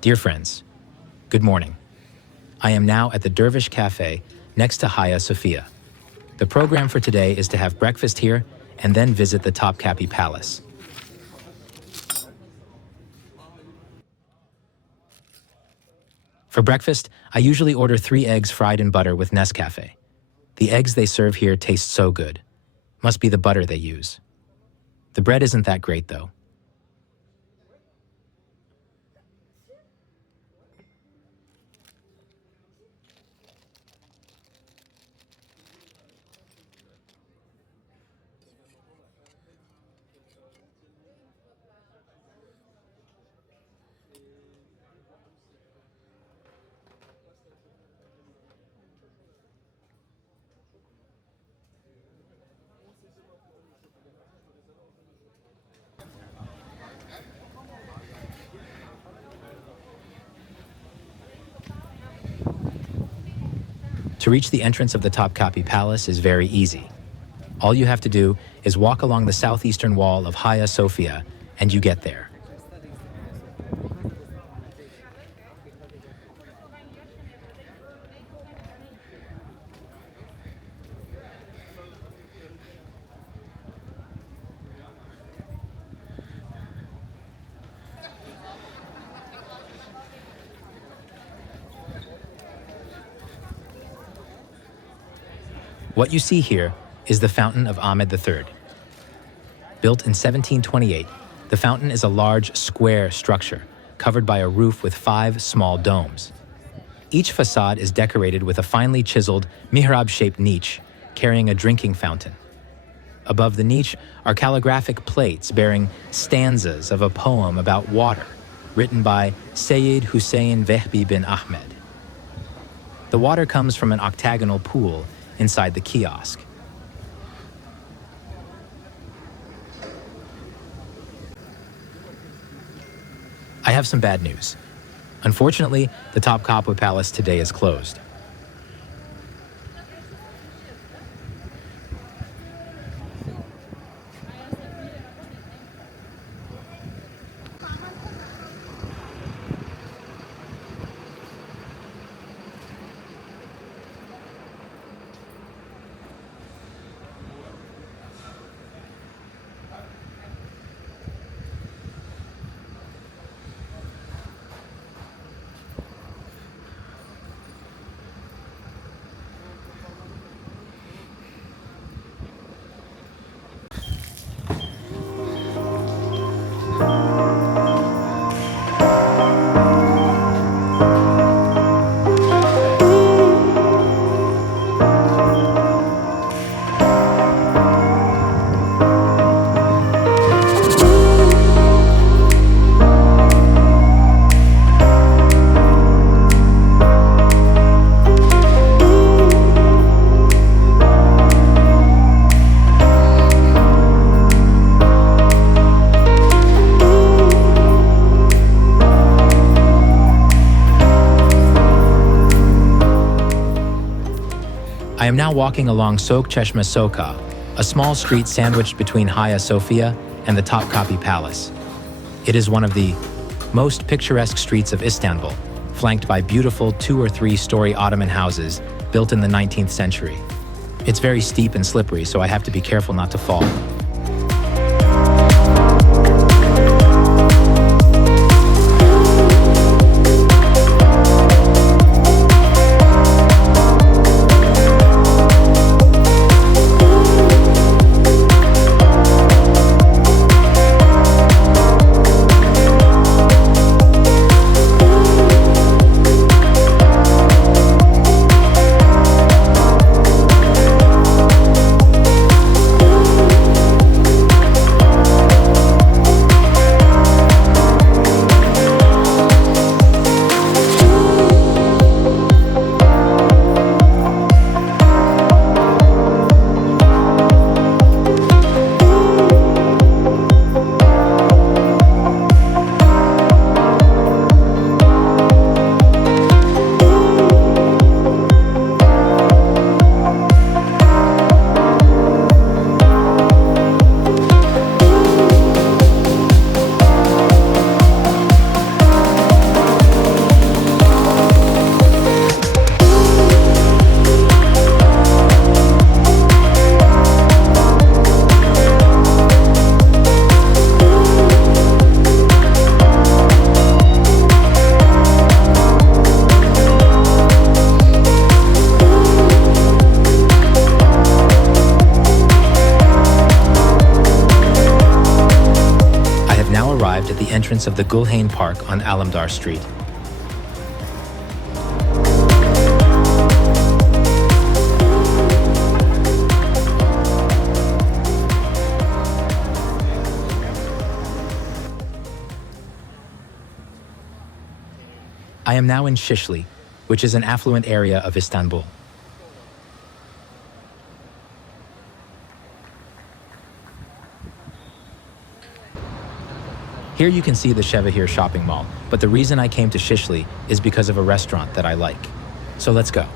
Dear friends, good morning. I am now at the Dervish Cafe next to Hagia Sophia. The program for today is to have breakfast here and then visit the Topkapi Palace. For breakfast, I usually order 3 eggs fried in butter with Nescafe. The eggs they serve here taste so good. Must be the butter they use. The bread isn't that great, though. To reach the entrance of the Topkapi Palace is very easy. All you have to do is walk along the southeastern wall of Hagia Sophia, and you get there. What you see here is the fountain of Ahmed III. Built in 1728, the fountain is a large square structure covered by a roof with 5 small domes. Each facade is decorated with a finely chiseled mihrab-shaped niche carrying a drinking fountain. Above the niche are calligraphic plates bearing stanzas of a poem about water written by Sayyid Hussein Vehbi bin Ahmed. The water comes from an octagonal pool inside the kiosk. I have some bad news. Unfortunately, the Topkapi Palace today is closed. I am now walking along Sok Cheshme Soka, a small street sandwiched between Hagia Sophia and the Topkapi Palace. It is one of the most picturesque streets of Istanbul, flanked by beautiful 2- or 3-story Ottoman houses built in the 19th century. It's very steep and slippery, so I have to be careful not to fall. arrived at the entrance of the Gulhane Park on Alamdar Street. I am now in Sisli, which is an affluent area of Istanbul. Here you can see the Şehir shopping mall, but the reason I came to Sisli is because of a restaurant that I like. So let's go.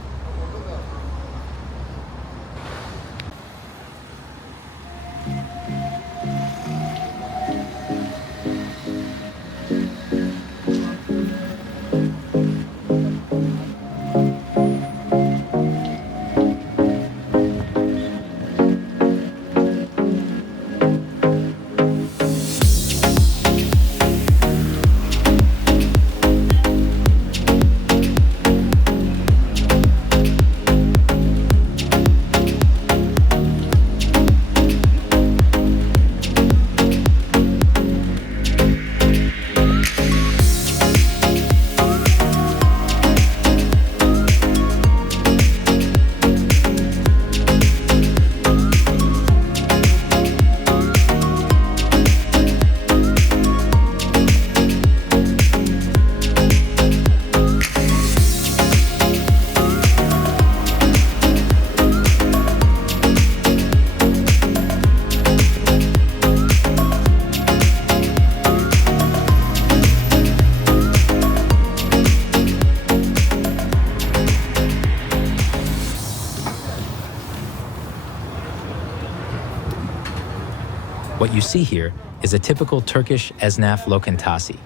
What you see here is a typical Turkish esnaf lokantası,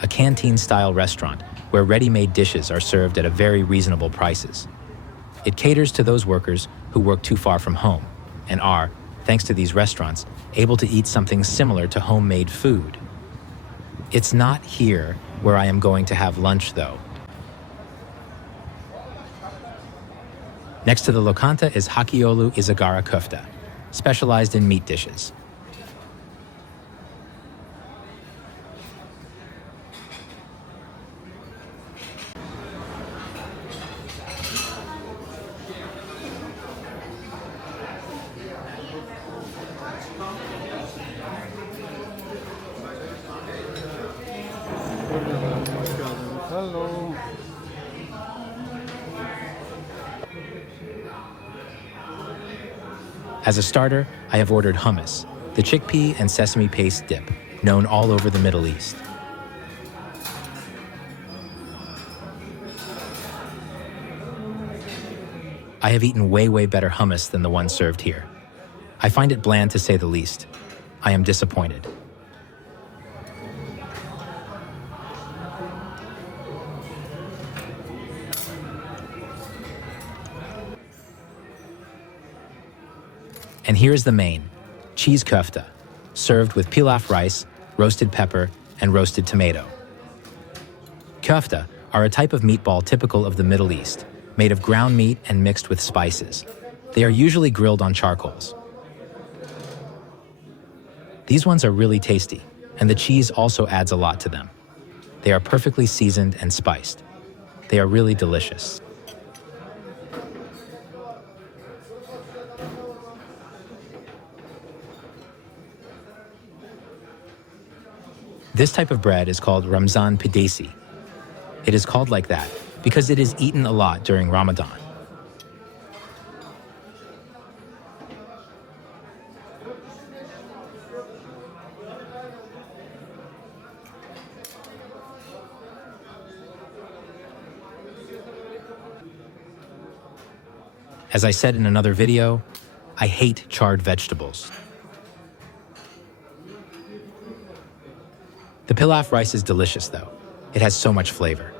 a canteen-style restaurant where ready-made dishes are served at a very reasonable prices. It caters to those workers who work too far from home and are, thanks to these restaurants, able to eat something similar to homemade food. It's not here where I am going to have lunch, though. Next to the lokanta is Hakiolu Izagara Köfte, specialized in meat dishes. Hello. As a starter, I have ordered hummus, the chickpea and sesame paste dip, known all over the Middle East. I have eaten way better hummus than the one served here. I find it bland to say the least. I am disappointed. And here's the main, cheese köfte, served with pilaf rice, roasted pepper, and roasted tomato. Köfte are a type of meatball typical of the Middle East, made of ground meat and mixed with spices. They are usually grilled on charcoals. These ones are really tasty, and the cheese also adds a lot to them. They are perfectly seasoned and spiced. They are really delicious. This type of bread is called Ramzan pidesi. It is called like that because it is eaten a lot during Ramadan. As I said in another video, I hate charred vegetables. The pilaf rice is delicious, though. It has so much flavor.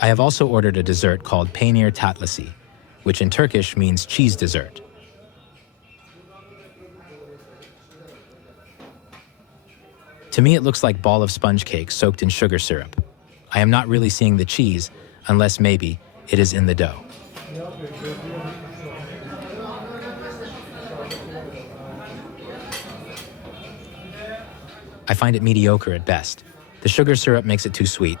I have also ordered a dessert called peynir tatlısı, which in Turkish means cheese dessert. To me, it looks like ball of sponge cake soaked in sugar syrup. I am not really seeing the cheese, unless maybe it is in the dough. I find it mediocre at best. The sugar syrup makes it too sweet.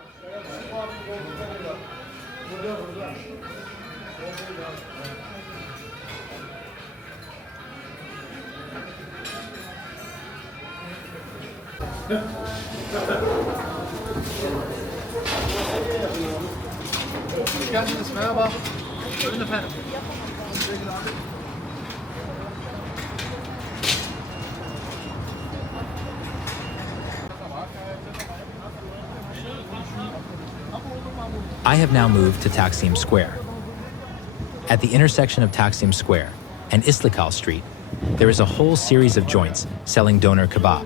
Hoş geldiniz, merhaba. Buyurun efendim. I have now moved to Taksim Square. At the intersection of Taksim Square and Istiklal Street, there is a whole series of joints selling doner kebab.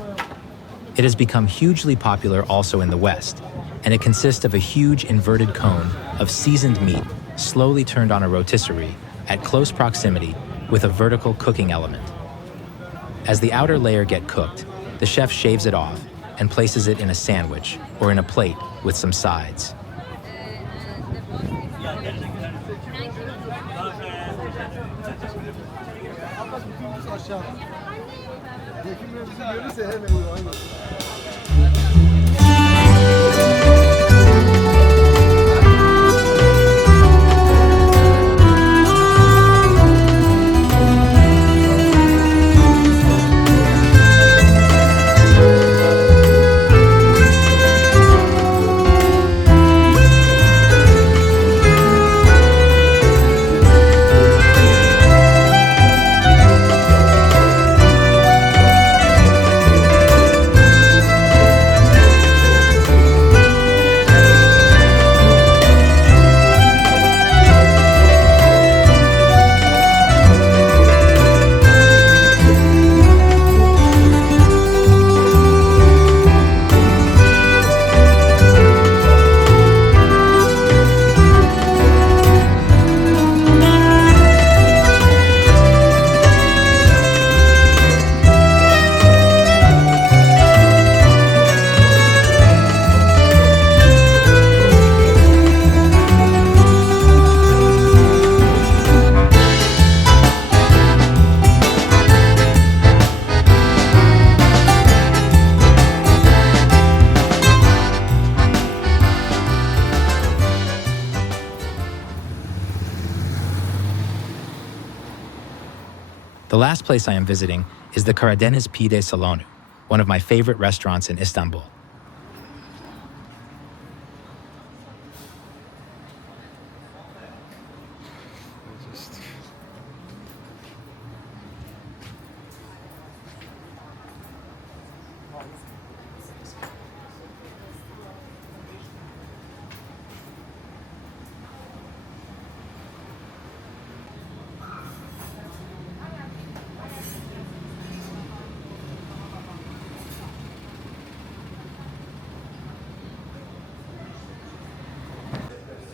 It has become hugely popular also in the West, and it consists of a huge inverted cone of seasoned meat slowly turned on a rotisserie at close proximity with a vertical cooking element. As the outer layer gets cooked, the chef shaves it off and places it in a sandwich or in a plate with some sides. The last place I am visiting is the Karadeniz Pide Salonu, one of my favorite restaurants in Istanbul.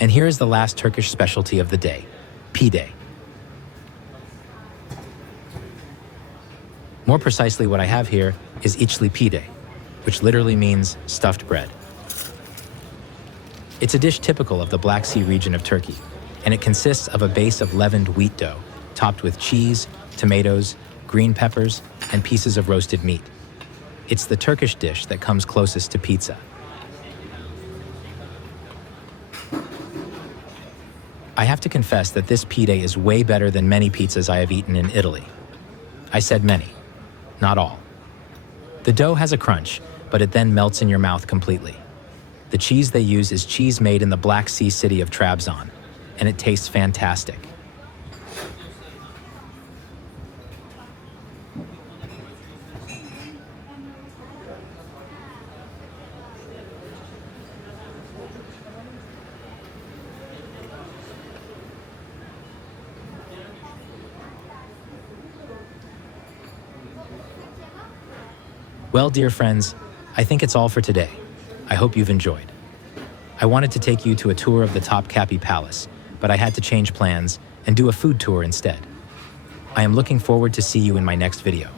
And here is the last Turkish specialty of the day, pide. More precisely, what I have here is içli pide, which literally means stuffed bread. It's a dish typical of the Black Sea region of Turkey, and it consists of a base of leavened wheat dough, topped with cheese, tomatoes, green peppers, and pieces of roasted meat. It's the Turkish dish that comes closest to pizza. I have to confess that this pide is way better than many pizzas I have eaten in Italy. I said many, not all. The dough has a crunch, but it then melts in your mouth completely. The cheese they use is cheese made in the Black Sea city of Trabzon, and it tastes fantastic. Well, dear friends, I think it's all for today. I hope you've enjoyed. I wanted to take you to a tour of the Topkapi Palace, but I had to change plans and do a food tour instead. I am looking forward to see you in my next video.